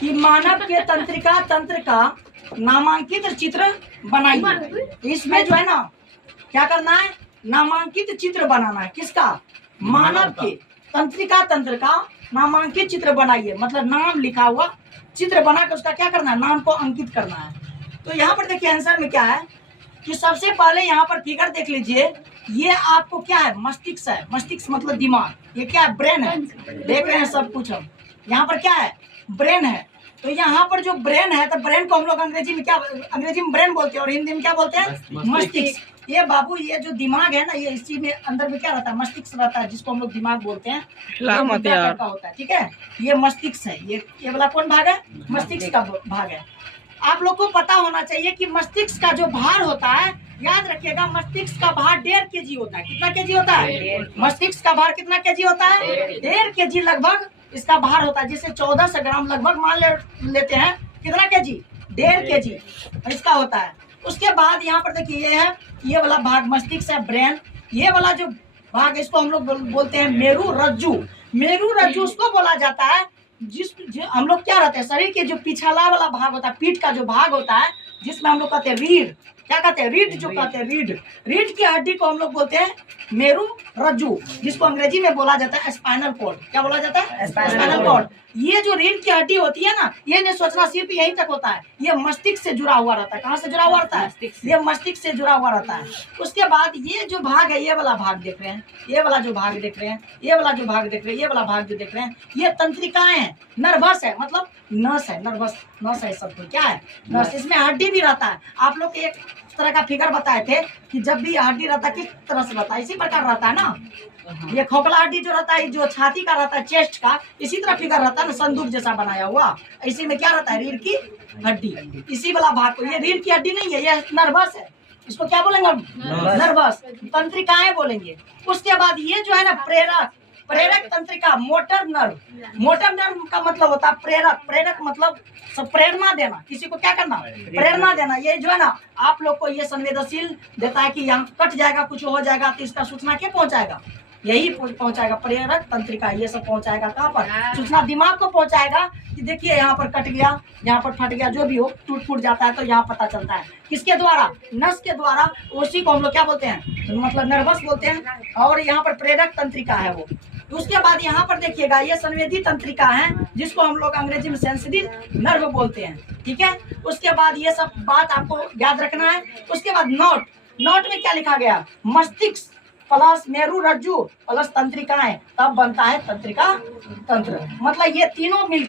कि मानव के तंत्रिका तंत्र का नामांकित चित्र बनाइए। इसमें जो है ना क्या करना है, नामांकित चित्र बनाना है। किसका? मानव के तंत्रिका तंत्र का नामांकित चित्र बनाइए, मतलब नाम लिखा हुआ चित्र बना के उसका क्या करना है, नाम को अंकित करना है। तो यहाँ पर देखिए आंसर में क्या है कि सबसे पहले यहाँ पर फिगर देख लीजिए। ये आपको क्या है, मस्तिष्क है। मस्तिष्क मतलब दिमाग। ये क्या है, ब्रेन है। देख रहे हैं सब कुछ हम। यहाँ पर क्या है, ब्रेन है। तो यहाँ पर जो ब्रेन है, तो ब्रेन को हम लोग अंग्रेजी में ब्रेन बोलते हैं और हिंदी में क्या बोलते हैं, मस्तिष्क। ये बाबू, ये जो दिमाग है ना, ये इसी में अंदर में क्या रहता है, मस्तिष्क रहता है, जिसको हम लोग दिमाग बोलते हैं। का होता है, ठीक है। ये मस्तिष्क है। ये वाला कौन भाग है, मस्तिष्क का भाग है। आप लोग को पता होना चाहिए कि मस्तिष्क का जो भार होता है, याद रखिएगा, मस्तिष्क का भार 1.5 kg होता है। कितना केजी होता है? मस्तिष्क का भार कितना केजी होता है? 1.5 kg लगभग इसका भार होता है। जैसे 1400 ग्राम लगभग मान लेते हैं। कितना केजी? 1.5 kg इसका होता है। उसके बाद यहाँ पर देखिए, ये है, ये वाला भाग मस्तिष्क है, ब्रेन। ये वाला जो भाग, इसको हम लोग बोलते हैं मेरु रज्जु। मेरु रज्जु उसको बोला जाता है हम लोग क्या रहते हैं, शरीर के जो पिछला वाला भाग होता है, पीठ का जो भाग होता है, जिसमें हम लोग कहते हैं रीढ़। क्या कहते हैं? रीढ़। जो कहते हैं रीढ़। रीढ़ की हड्डी को हम लोग बोलते हैं मेरु रज्जु, जिसको अंग्रेजी में बोला जाता है स्पाइनल कॉर्ड। क्या बोला जाता है? Spinal cord. ये जो रीढ़ की हड्डी होती है ना, ये नहीं सोचना सिर्फ यहीं तक होता है। ये मस्तिष्क से जुड़ा हुआ रहता है। कहाँ से जुड़ा हुआ रहता है? ये मस्तिष्क से जुड़ा हुआ रहता है। उसके बाद ये जो भाग है, ये वाला भाग देख रहे हैं, ये वाला जो भाग देख रहे हैं, ये वाला जो भाग देख रहे हैं, ये वाला भाग जो देख रहे हैं, ये तंत्रिकाएं हैं। नर्वस है, मतलब नस है, नर्वस नस है। सब क्या है? नस। इसमें हड्डी भी रहता है। आप लोग एक तरह का फिगर बताए थे कि जब भी हड्डी रहता है किस तरह से रहता है, इसी प्रकार रहता है ना। ये खोखला हड्डी जो रहता है, जो छाती का रहता है, चेस्ट का, इसी तरह फिगर रहता है ना, संदूक जैसा बनाया हुआ। इसी में क्या रहता है, रीढ़ की हड्डी। इसी वाला भाग को, ये रीढ़ की हड्डी नहीं है, ये नर्वस है। इसको क्या बोलेंगे? नर्वस। तंत्रिकाएं बोलेंगे। उसके बाद ये जो है ना प्रेरक, प्रेरक तंत्रिका, मोटर नर्व। मोटर नर्व का मतलब होता है प्रेरक। प्रेरक मतलब सब प्रेरणा देना, किसी को क्या करना, प्रेरणा देना। ये जो है ना आप लोग को ये संवेदनशील देता है कि यहाँ कट जाएगा, कुछ हो जाएगा, तो इसका सूचना क्या पहुंचाएगा, यही पहुंचाएगा। प्रेरक तंत्रिका ये सब पहुंचाएगा कहाँ पर, सूचना दिमाग को पहुंचाएगा कि देखिए यहाँ पर कट गया, यहाँ पर फट गया, जो भी हो, टूट फूट जाता है तो यहाँ पता चलता है। किसके द्वारा? नस के द्वारा। उसी को हम लोग क्या बोलते हैं, मतलब नर्वस बोलते हैं। और यहाँ पर प्रेरक तंत्रिका है वो। उसके बाद यहाँ पर देखिएगा, ये संवेदी तंत्रिका है, जिसको हम लोग अंग्रेजी में सेंसिटिव नर्व बोलते हैं, ठीक है। उसके बाद ये सब बात आपको याद रखना है। उसके बाद नोट, नोट में क्या लिखा गया, मस्तिष्क प्लस मेरु रज्जु प्लस तंत्रिकाएं, तब बनता है तंत्रिका तंत्र। मतलब ये तीनों मिल